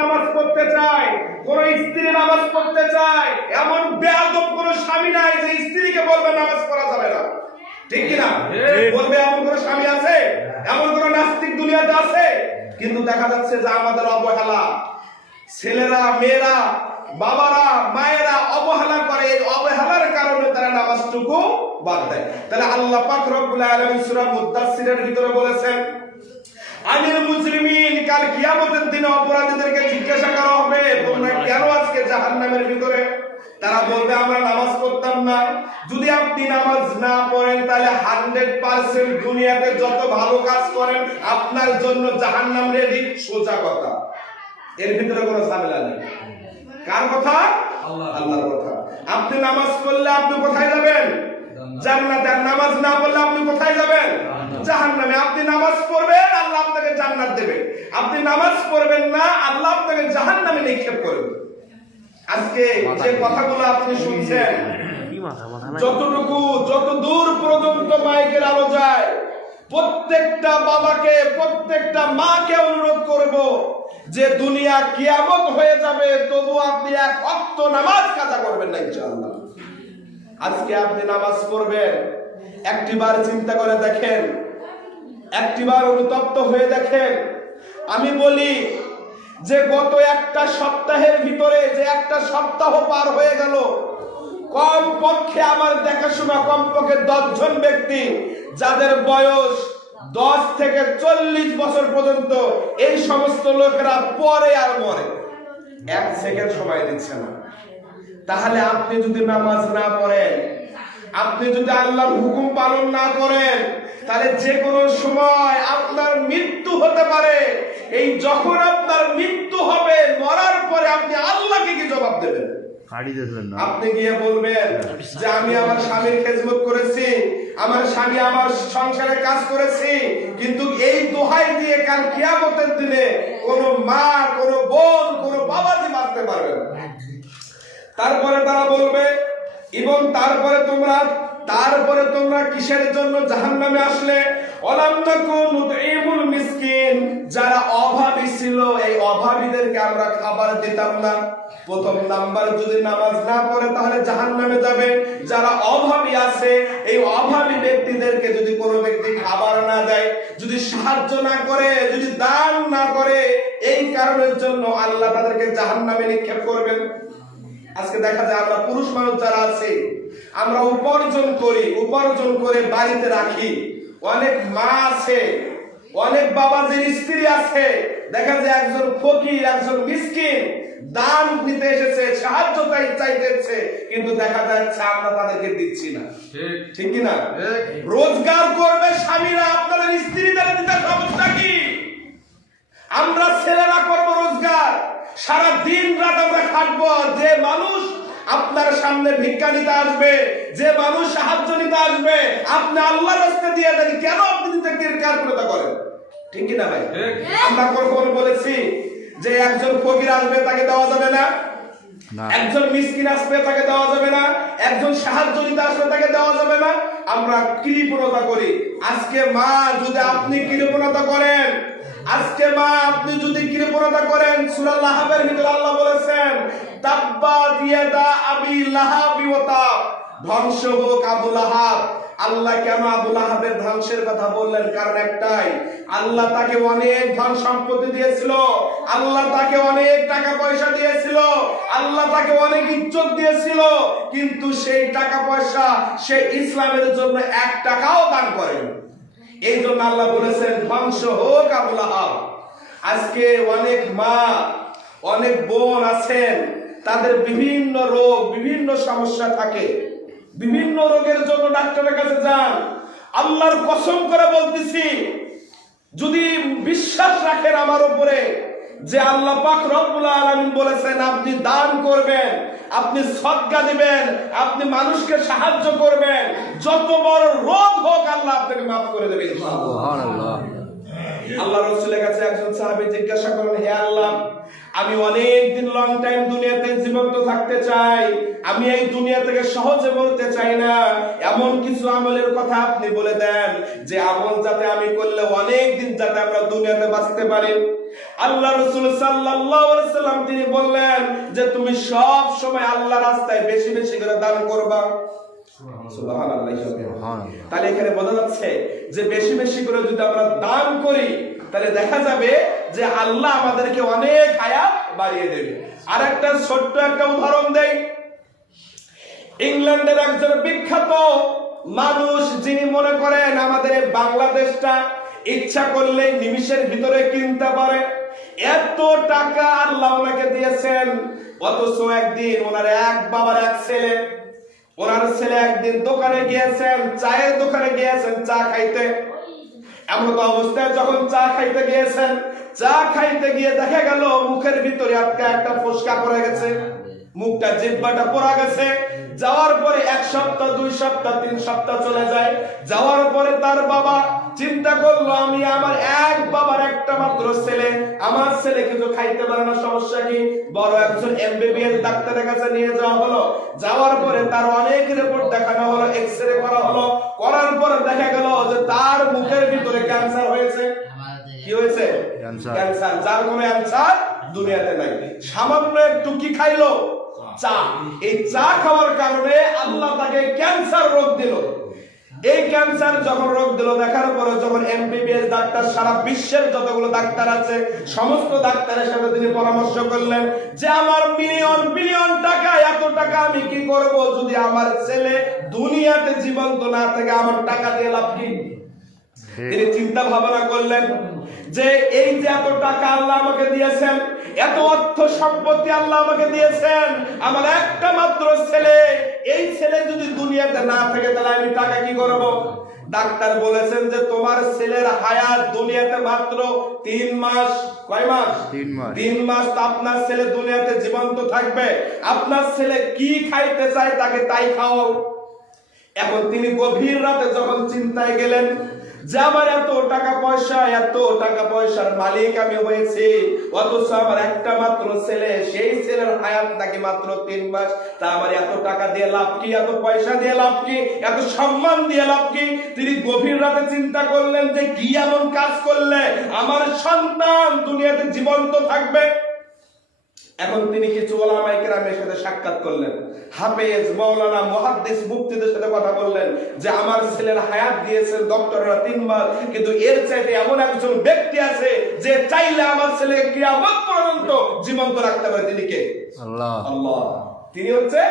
নামাজ পড়তে চায়, কোন স্ত্রী নামাজ পড়তে চায়, এমন বেয়াদব কোন স্বামী নাই যে স্ত্রীকে বলবে নামাজ পড়া যাবে না। ঠিক কি না? বলবে এমন কোন স্বামী আছে? এমন কোন নাস্তিক দুনিয়াতে আছে? কিন্তু দেখা যাচ্ছে যে আমাদের অবহেলা, ছেলেরা, মেয়েরা, বাবারা, মায়েরা অবহেলা করে। এই অবহেলার কারণে তারা নামাজটুকু বাদ দেয়। তাহলে আল্লাহ পাক রব্বুল আলামিন সূরা মুদ্দাসসিরের ভিতরে বলেছেন, আনিল মুজরিমিন, কাল কিয়ামতের দিনে অপরাধীদেরকে জিজ্ঞাসা করা হবে, তোমরা কেন আজকে জাহান্নামের ভিতরে? তারা বলবে আমরা নামাজ পড়তাম না। যদি আপনি নামাজ না পড়েন তাহলে 100% দুনিয়াতে যত ভালো কাজ করেন আপনার জন্য জাহান্নাম রেডি। সোজা কথা, এর ভিতরে কোনো ঝামেলা নেই। কার কথা? আল্লাহর কথা। আপনি নামাজ পড়লে আপনি কোথায় যাবেন? জান্নাতে। আর নামাজ না পড়লে আপনি কোথায় যাবেন? জাহান্নামে। আপনি নামাজ পড়বেন, আল্লাহ আপনাকে জান্নাত দেবে। আপনি নামাজ পড়বেন না, আল্লাহ আপনাকে জাহান্নামে নিক্ষেপ করবে। আজকে যে কথাগুলো আপনি শুনছেন, যতটুকু যত দূর পর্যন্ত মাইকের আলো যায়, প্রত্যেকটা বাবাকে, প্রত্যেকটা মাকে অনুরোধ করব যে দুনিয়া কিয়ামত হয়ে যাবে তবু আপনি এক ওয়াক্ত নামাজ কাজা করবেন না ইনশাআল্লাহ। আজকে আপনি নামাজ পড়বেন, একটিবার চিন্তা করে দেখেন, একটিবার অনুতপ্ত হয়ে দেখেন। আমি বলি যে গত একটা সপ্তাহের ভিতরে যে একটা সপ্তাহ পার হয়ে গেল, কম পক্ষে আমার দেখাশোনা কমপক্ষে 10 জন ব্যক্তি যাদের বয়স 10 থেকে 40 বছর পর্যন্ত, এই সমস্ত লোকেরা পরে আর মরে, 1 সেকেন্ড সময় দিচ্ছে না। তাহলে আপনি যদি নামাজ না পড়েন, আপনি যদি আল্লাহর হুকুম পালন না করেন, তাহলে যে কোনো সময় আপনার মৃত্যু হতে পারে। এই যখন আপনার মৃত্যু হবে, মরার পরে আপনি আল্লাহকে কি জবাব দেবেন? আপনি গিয়ে বলবেন যে আমি আমার স্বামীর খেদমত করেছি, আমার স্বামী আমার সংসারে কাজ করেছি, কিন্তু এই দোহাই দিয়ে কাল কিয়ামতের দিনে কোনো মা, কোনো বোন, কোনো বাবাজি বাঁচতে পারবে না। তারপরে তারা বলবে, এবং তারপরে তোমরা কিসের জন্য জাহান্নামে আসলে? ওয়ালাম নাকুন নুতঈমুল মিসকিন, যারা অভাবী ছিল এই অভাবীদেরকে আমরা খাবার দিতাম না। প্রথম নাম্বার, যদি নামাজ না পড়ে তাহলে জাহান্নামে যাবে। যারা অভাবী আছে এই অভাবী ব্যক্তিদেরকে যদি কোনো ব্যক্তি খাবার না দেয়, যদি সাহায্য না করে, যদি দান না করে, এই কারণের জন্য আল্লাহ তাদেরকে জাহান্নামে নিক্ষেপ করবেন। আজকে দেখা যায় আমরা পুরুষ মানুষ যারা আছে, আমরা উপার্জন করে বাড়িতে রাখি। অনেক মা আছে, অনেক বাবাজির স্ত্রী আছে, দেখা যায় একজন ফকির, একজন মিসকিন দান নিতে এসেছে, সাহায্য চাইতেছে, কিন্তু দেখা যাচ্ছে আমরা তাদেরকে দিচ্ছি না। ঠিক কি না? রোজগার করবে স্বামীরা, আপনাদের স্ত্রীদের দিতে সমস্যা কি? আমরা ছেলেরা করব রোজগার, সারা দিন রাত আমরা খাটবো। যে মানুষ আপনার সামনে ভিক্ষা নিতে আসবে, যে মানুষ সাহায্য নিতে আসবে, আপনি আল্লাহর রাস্তায় দিয়ে দেন, কেন আপনি দিতে কার্পণ্যতা করেন? ঠিক কি না ভাই? আমরা কখনো বলেছি যে একজন ফকির আসবে তাকে দেওয়া যাবে না, একজন মিসকিন আসবে তাকে দেওয়া যাবে না, একজন সাহায্য নিতে আসবে তাকে দেওয়া যাবে না? আমরা কৃপণতা করি। আজকে মা যদি আপনি কৃপণতা করেন, আজকে মা আপনি যদি কৃপণতা করেন, সূরা লাহাবের ভিতরে আল্লাহ বলেছেন, তাব্বাত ইয়াদা আবি লাহাবি ওয়া তাব, ধ্বংস হোক আবু লাহাব। আল্লাহ কেন আবু লাহাবের ধ্বংসের কথা বললেন? কারণ একটাই, আল্লাহ তাকে অনেক ধন সম্পত্তি দিয়েছিল, আল্লাহ তাকে অনেক টাকা পয়সা দিয়েছিল, আল্লাহ তাকে অনেক ইজ্জত দিয়েছিল, কিন্তু সেই টাকা পয়সা সে ইসলামের জন্য 1 টাকাও দান করেনি। এই জন্য আল্লাহ বলেছেন ধ্বংস হোক আবু লাহাব। আজকে অনেক মা, অনেক বোন আছেন, তাদের বিভিন্ন রোগ, বিভিন্ন সমস্যা থাকে, বিভিন্ন রোগের জন্য ডাক্তারের কাছে যান। আল্লাহর কসম করে বলতেছি, যদি বিশ্বাস রাখেন আমার উপরে যে আল্লাহ পাক রব্বুল আলামিন বলেছেন আপনি দান করবেন, আপনি সদকা দিবেন, আপনি মানুষকে সাহায্য করবেন, যত বড় রোগ হোক আল্লাহ আপনাকে মাফ করে দেবেন সুবহানাল্লাহ। আল্লাহ রাসূলের কাছে একজন সাহাবী জিজ্ঞাসা করেন, হে আল্লাহ, আমি অনেক দিন লং টাইম দুনিয়াতে জীবন্ত থাকতে চাই, আমি এই দুনিয়া থেকে সহজে মরতে চাই না, এমন কিছু আমলের কথা আপনি বলে দেন যে আমল যাতে আমি করলে অনেক দিন যাতে আমরা দুনিয়াতে বাঁচতে পারি। আল্লাহ রাসূল সাল্লাল্লাহু আলাইহি ওয়াসাল্লাম তিনি বললেন যে তুমি সব সময় আল্লাহর রাস্তায় বেশি বেশি করে দান করবা। সুবহানাল্লাহ। তাহলে এখানে বোঝা যাচ্ছে যে বেশি বেশি করে যদি আমরা দান করি তাহলে দেখা যাবে যে আল্লাহ আমাদেরকে অনেক হায়াত বাড়িয়ে দেবে। আরেকটা ছোট্ট একটা উদাহরণ দেই। ইংল্যান্ডের একজন বিখ্যাত মানুষ যিনি মনে করেন আমাদের বাংলাদেশটা ইচ্ছা করলে নিমিষের ভিতরে কিনতে পারে, এত টাকা আল্লাহ ওনাকে দিয়েছেন। অথচ একদিন ওনার এক বাবার এক ছেলে, ওনার ছেলে একদিন দোকানে গিয়েছেন, চায়ের দোকানে গিয়েছেন চা খাইতে। এমন অবস্থায় যখন চা খাইতে গিয়েছেন, চা খাইতে গিয়ে দেখা গেল মুখের ভিতরে একটা ফোসকা পড়ে গেছে, মুখটা জিহ্বাটা পড়া গেছে। যাওয়ার পরে 1 সপ্তাহ 2 সপ্তাহ 3 সপ্তাহ চলে যায়। যাওয়ার পরে তার বাবা চিন্তা করলো আমি আমার এক বাবার একটা মাত্র ছেলে, আমার ছেলে কিছু খাইতে পারে না, সমস্যা কি? বড় একজন এমবিবিএস ডাক্তারের কাছে নিয়ে যাওয়া হলো। যাওয়ার পরে তার অনেক রিপোর্ট দেখানো হলো, এক্সরে করা হলো। করার পরে দেখা গেল যে তার মুখের ভিতরে ক্যান্সার হয়েছে। কি হয়েছে? ক্যান্সার। যার কোনো অ্যানসার দুনিয়াতে নাই। সামান্য একটু কি খাইলো? চা। এই চা খাওয়ার কারণে আল্লাহ তাকে ক্যান্সার রোগ দিল। এই ক্যান্সার যখন রোগ দিল, দেখার পরে যখন এমবিবিএস ডাক্তার, সারা বিশ্বের যতগুলো ডাক্তার আছে সমস্ত ডাক্তারের সাথে তিনি পরামর্শ করলেন যে আমার মিলিয়ন বিলিয়ন টাকা, এত টাকা আমি কি করব যদি আমার ছেলে দুনিয়াতে জীবন্ত না থাকে, আমার টাকা দিয়ে লাভ কি? তিনি চিন্তা ভাবনা করলেন যে এই যে এত টাকা আল্লাহ আমাকে দিয়েছেন, এত অর্থ সম্পত্তি আল্লাহ আমাকে দিয়েছেন, আমার একটা মাত্র ছেলে, এই ছেলে যদি দুনিয়াতে না থাকে তাহলে আমি টাকা কি করব? ডাক্তার বলেছেন যে তোমার ছেলের হায়াত দুনিয়াতে মাত্র 3 মাস। কয় মাস? 3 মাস। আপনার ছেলে দুনিয়াতে জীবন্ত থাকবে, আপনার ছেলে কি খাইতে চায় তাকে তাই খাওয়াও। এখন তিনি গভীর রাতে যখন চিন্তায় গেলেন যে আমার এত টাকা পয়সার মালিক আমি হয়েছি, অথচ আমার একটা মাত্র ছেলে, সেই ছেলের হায়াত নাকি মাত্র 3 মাস, তা আমার এত টাকা দিয়ে লাভ কি? এত পয়সা দিয়ে লাভ কি? এত সম্মান দিয়ে লাভ কি? তিনি গভীর রাতে চিন্তা করলেন যে কি এমন কাজ করলে আমার সন্তান দুনিয়াতে জীবন্ত থাকবে। এখন তিনি কিছু উলামায়ে কেরামের সাথে সাক্ষাৎ করলেন, হাফেজ, মাওলানা, মুহাদ্দিস, মুফতিদের সাথে কথা বললেন যে আমার ছেলের হায়াত দিয়েছেন ডক্টররা 3 মাস, কিন্তু এর চাইতে এমন একজন ব্যক্তি আছে যে চাইলে আমার ছেলে কিয়ামত পর্যন্ত জীবন্ত রাখতে পারে। তিনি কে? আল্লাহ। তিনি হচ্ছে